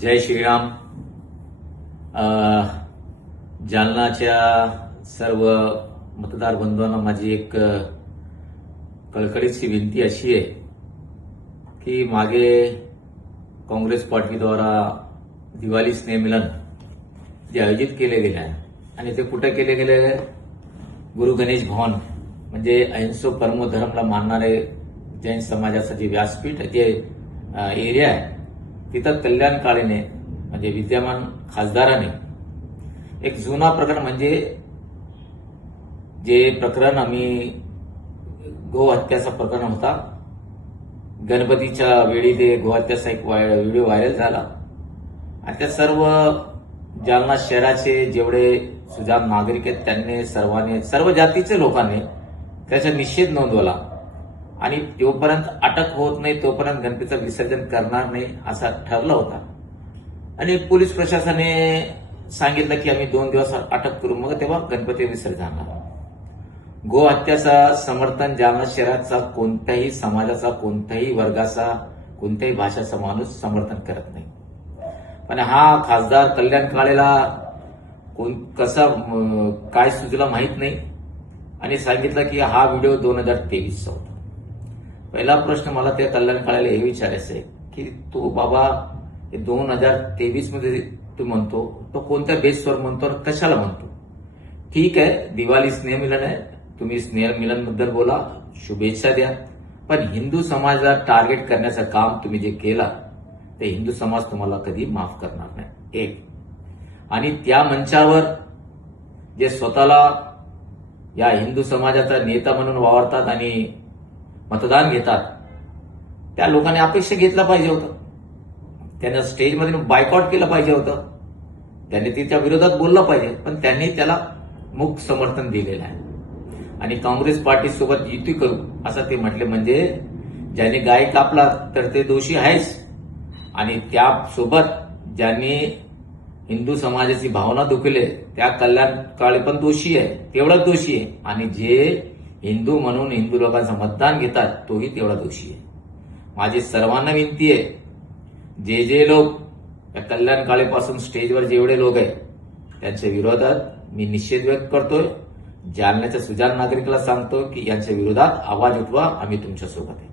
जय श्रीराम. जालनाच्या सर्व मतदार बंधूंना माझी एक कळकळीची विनंती अशी आहे की मागे काँग्रेस पार्टीद्वारा दिवाळी स्नेहमिलन जे आयोजित केले गेले आहे आणि ते कुठे केले गेले, गुरु गणेश भवन म्हणजे अहिंसो परमो धर्मला मानणारे जैन समाजाचं जे व्यासपीठ जे एरिया आहे तिथं कल्याण काळेने म्हणजे विद्यमान खासदाराने एक जुना प्रकरण म्हणजे जे प्रकरण आम्ही गोहत्याचा प्रकरण होता, गणपतीच्या वेळी ते गोहत्याचा एक व्हिडिओ व्हायरल झाला आणि त्या सर्व जालना शहराचे जेवढे सुजाण नागरिक आहेत त्यांनी सर्व जातीचे लोकांनी त्याचा निषेध नोंदवला आणि तोपर्यंत अटक होत नाही तोपर्यंत गणपतीचं विसर्जन करणार नाही असा ठरला होता. आणि पोलीस प्रशासनाने सांगितलं की आम्ही 2 दिवस अटक करू, मग तेव्हा गणपती विसर्जनाला. गो हत्याचा समर्थन जालना शहराचा कोणत्याही समाजाचा, कोणत्याही वर्गाचा, कोणत्याही भाषाचा माणूस समर्थन करत नाही. पण हा खासदार कल्याण काळेला कसा काय सुचला माहित नाही आणि सांगितलं की हा व्हिडिओ 2023चा होता. पहिला प्रश्न मला त्या कल्याण काळेला हे विचारायचं आहे की तो बाबा 2023 मध्ये तू म्हणतो तो कोणत्या बेसवर म्हणतो आणि कशाला म्हणतो? ठीक आहे, दिवाळी स्नेहमिलन आहे, तुम्ही स्नेहमिलन बद्दल बोला, शुभेच्छा द्या, पण हिंदू समाजाला टार्गेट करण्याचं काम तुम्ही जे केला ते हिंदू समाज तुम्हाला कधी माफ करणार नाही. एक आणि त्या मंचावर जे स्वतःला या हिंदू समाजाचा नेता म्हणून वावरतात आणि मतदान घेतात त्या लोकांनी अपेक्षा घेतला पाहिजे होतं, त्यांना स्टेजमध्ये बायकॉट केलं पाहिजे होतं, त्यांनी तिच्या विरोधात बोललं पाहिजे, पण त्यांनी त्याला मूक समर्थन दिलेलं आहे. आणि काँग्रेस पार्टीसोबत युती करू असं ते म्हटले म्हणजे ज्यांनी गाय कापला तर ते दोषी आहेच आणि त्यासोबत ज्यांनी हिंदू समाजाची भावना दुखवले त्या कल्याण काळे पण दोषी आहे, तेवढाच दोषी आहे. आणि जे हिंदू म्हणून हिंदू लोकांचं मतदान घेतात तोही तेवढा दोषी आहे. माझी सर्वांना विनंती आहे, जे लोक या कल्याण काळेपासून स्टेजवर जेवढे लोक आहेत त्यांच्या विरोधात मी निषेध व्यक्त करतोय. जालन्याच्या सुजाण नागरिकाला सांगतो की यांच्या विरोधात आवाज उठवा, आम्ही तुमच्या सोबत आहे.